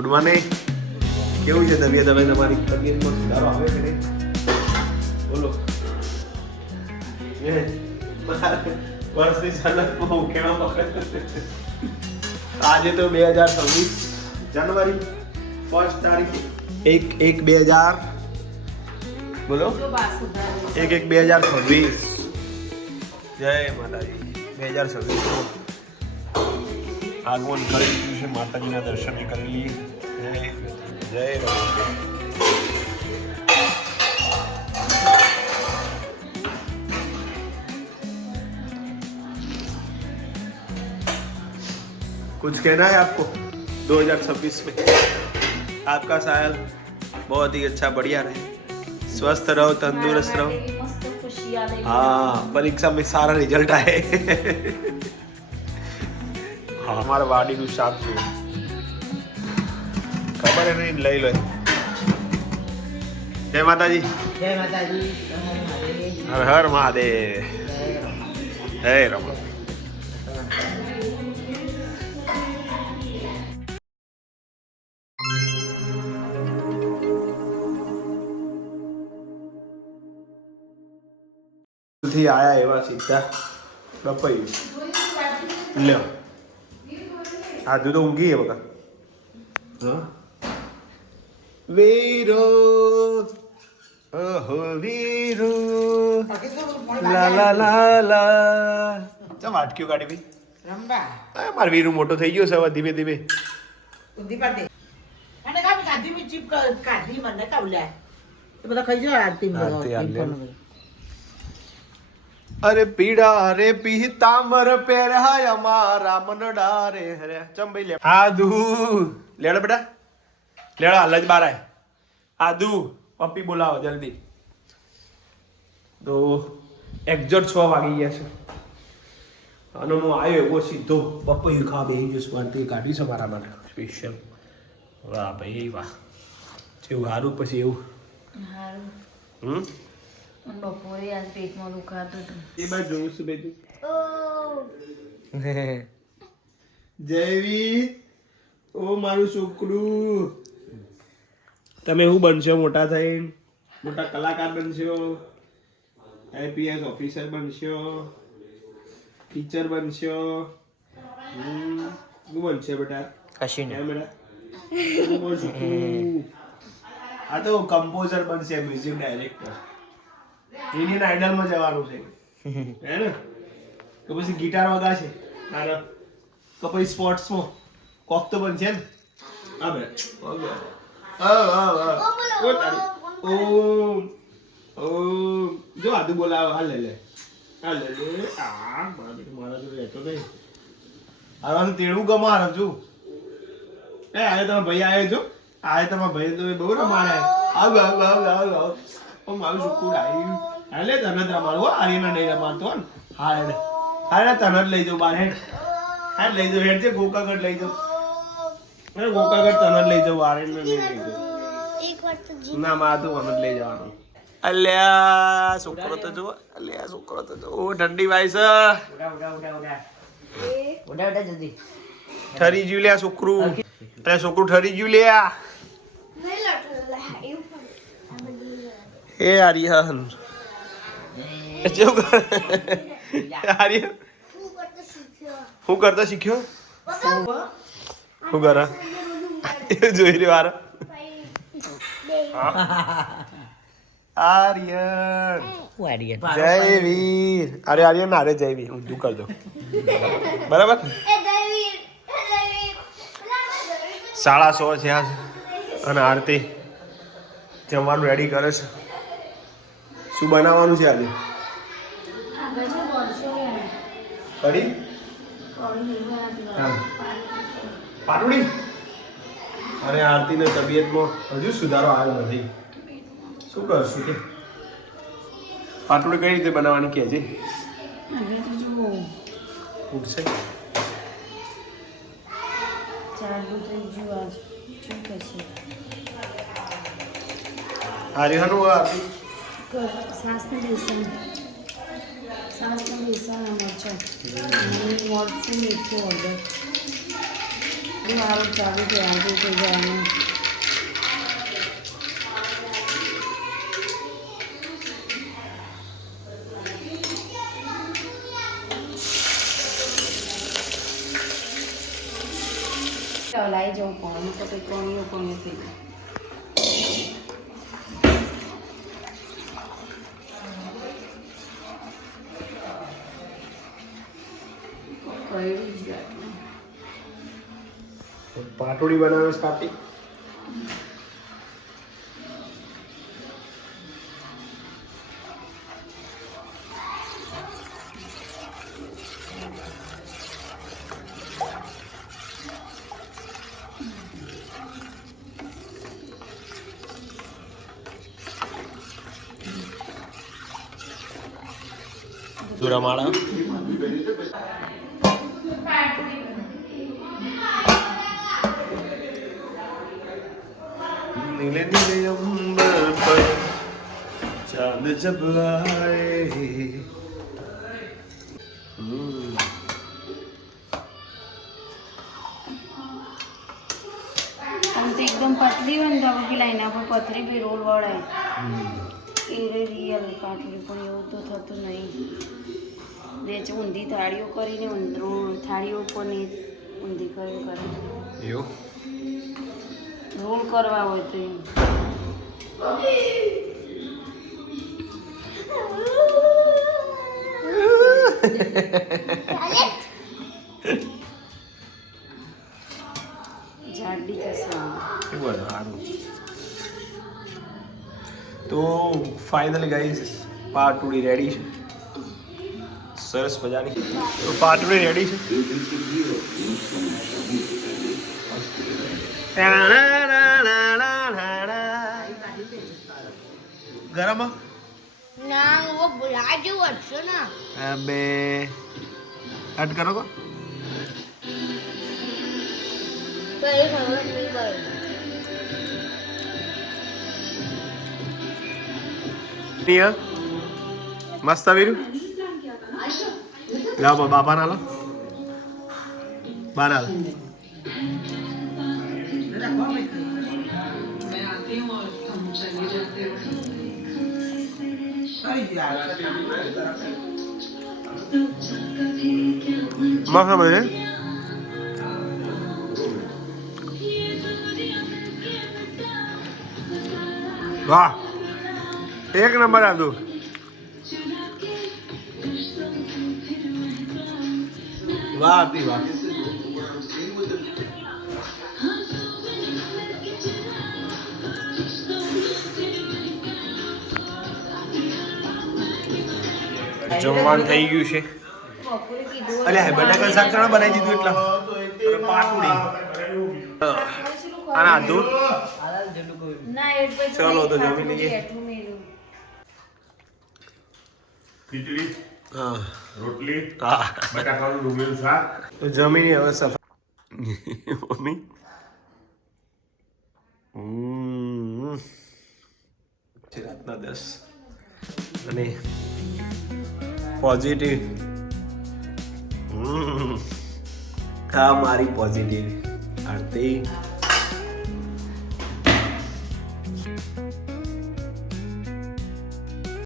Good morning કેવું છે તબિયત? હવે તમારી તબિયતમાં સુધારો આવે કે નહીં બોલો. વર્ષની સનકમાં ઉકેળો આજે તો બે હજાર છવ્વીસ જાન્યુઆરી ફર્સ્ટ તારીખ એક એક બે હજાર, બોલો. એક એક બે હજાર છવ્વીસ. જય માતાજી. બે હજાર છવ્વીસ. આગમન કરી દીધું છે માતાજીના દર્શને કરી લઈએ જય જય રામ कुछ कहना है आपको 2026 में आपका साल बहुत ही अच्छा बढ़िया रहे स्वस्थ रहो तंदुरुस्त रहो मस्त खुशी आले हाँ परीक्षा में सारा रिजल्ट आए હા અમારે વાડીનું શાક છે. ખબર હે નહીં લઈ લો. જય માતાજી. જય માતાજી. હર હર મહાદેવ. હે રમા. થી આયા એવા સીધા. બપઈ લ્યો. આજુ તો ઊંઘી હે બકા વીરો ઓહો વીરો લા લા લા લા ચમ અટક્યું કાઢી ભાઈ રંબા આ માર વીરુ મોટો થઈ ગયો છે હવે ધીમે ધીમે ઉંધી પાડે અને કામ કાઢી મી ચીપ કાઢી મને કાવલે એ બધા ખાઈ જાય આરતી માં આરતી, આરતી. અરે પીડા રે પીતાંબર પહેરાય અમારા મનડા રે હરે ચમ ભાઈ લે આદુ લેડો બેટા. લેડો હાલ જ બાર આદુ પપ્પી બોલાવો જલ્દી. તો એક્ઝેક્ટ છ વાગી ગયા છે. અને હું આવ્યો એવો સીધો. પપ્પી ખા બે ગયો સ્વાંતિ કાઢી છે મારા માટે. સ્પેશિયલ. વાહ ભાઈ વાહ. જેવું સારું પછી એવું. હમ? બપોરે આજ પેટમાં દુખાતું હતું. એ બાજુ જોઉં છું બેટી. જયવી ઓ મારું છોકરું. તમે શું બનશો? મોટા થઈને? મોટા કલાકાર બનશો? આઈપીએસ ઓફિસર બનશો? ટીચર બનશો? શું બનશે બેટા? કશું નહીં. બેટા. આ તો કમ્પોઝર બનશે મ્યુઝિક ડાયરેક્ટર ઇન્ડિયન આઇડલમાં જવાનું છે. હે ને? તો પછી ગિટાર વગાડશે. તારા? તો પછી સ્પોર્ટ્સમાં કોક તો બનશે ને. હા બે ઓમ ઓમ. જો આદુ બોલાવો હાલ લે લે. હા લે લે. આ મારા જોડે રહેતો નહીં. આવાનું તેડું ગમાર હજુ એ આયો તમે ભાઈ આયો છો આયો તમારા ભાઈ તો બહુ રમાડે. આવ આવ આવ આવ આવ. ઓ મારું છોકરું આવ્યું હાલે તને જ રમાડું, હો, આર્યને નહીં રમાડતો ને. હા, હેડ. હા, હેડ, તને જ લઈ જાઉં બાર હેડ. હેડ, લઈ જાઉં, હેડ છે ગોકાગઢ લઈ જાઉં. અરે, ગોકાગઢ તને જ લઈ જાઉં આર્યને નહીં લઈ જાઉં. ના માં તો મને લઈ જવાનું. અલ્યા, છોકરો તો જો અલ્યા, છોકરો તો જો ઠંડી વાય છે. ઠરી ગયું લ્યા, છોકરું. અરે, છોકરું ઠરી ગયું લ્યા. એ આર્યન જેવું કરે? આર્યન હું કરતો શીખ્યો? હું કરા? એ જોઈ રહ્યો આરો આર્યન. જય વીર. અરે આર્યન અરે જય વીર. ઊંધું કર દો બરાબર? સાડા સો છે અને આરતી જમવાનું રેડી કરે છે. શું બનાવવાનું છે આજે? કઢી. પાટુડી અને આરતીને તબિયતમાં હજુ સુધારો આવ્યો નથી. શું કરશું કે? પાટુડી કઈ રીતે બનાવવાની કે છે? ગયું આજ. આર્યનું આરતી? સાસને બેસન સાસને બેસન મરચાં મરચું મીઠું બધું સારું ચાલુ છે આજે થઈ જવાનું ચાલ આવી જાઉં પણ તો કંઈ થઈ જાય પાટોડી બનાવે સ્ટાર્ટિંગ દુરામાળા नीले नीले अंबर पर चांद जब आए हम्म, આમ તો એકદમ પતલી હોય ને તો આપણે પેલા એના પર પથરી બી રોલ વળાય એ રે રિયલ પાટલી પણ એવું તો થતું નહીં બે જ ઊંધી થાળીઓ કરીને ઊંધ- રોલ થાળીઓ ઉપરની ઊંધી કરીને કરે એવું રોલ કરવા હોય તો એમ. તો ફાઇનલી ગાઈસ પાટુડી રેડી છે. સરસ મજાની. તો પાટુડી રેડી છે. ગરમ ના वो बुला जो अच्छो ना અબે કટ કરો કો पहले समझ नहीं पाए નિયા મસ્ત આવીરું લાવો બાપા ના લો બા ના લો કરી દીધા મસ્ત બને વાહ એક નંબર આદુ વાહ આરતી વાહ જમવાનું થઈ ગયું છે. અલે હે બટાકા શાક ચણા બનાવી દીધું એટલા. પાટુડી આના દૂર પછી તો જમી લઈએ. ખીચડી હા. રોટલી હા. બટાકાનું ડુંગળીનું શાક. તો જમીની હવે સફાઈ મમ્મી. હમ. રાતના દસ. અને પોઝિટિવ હા મારી પોઝિટિવ આરતી.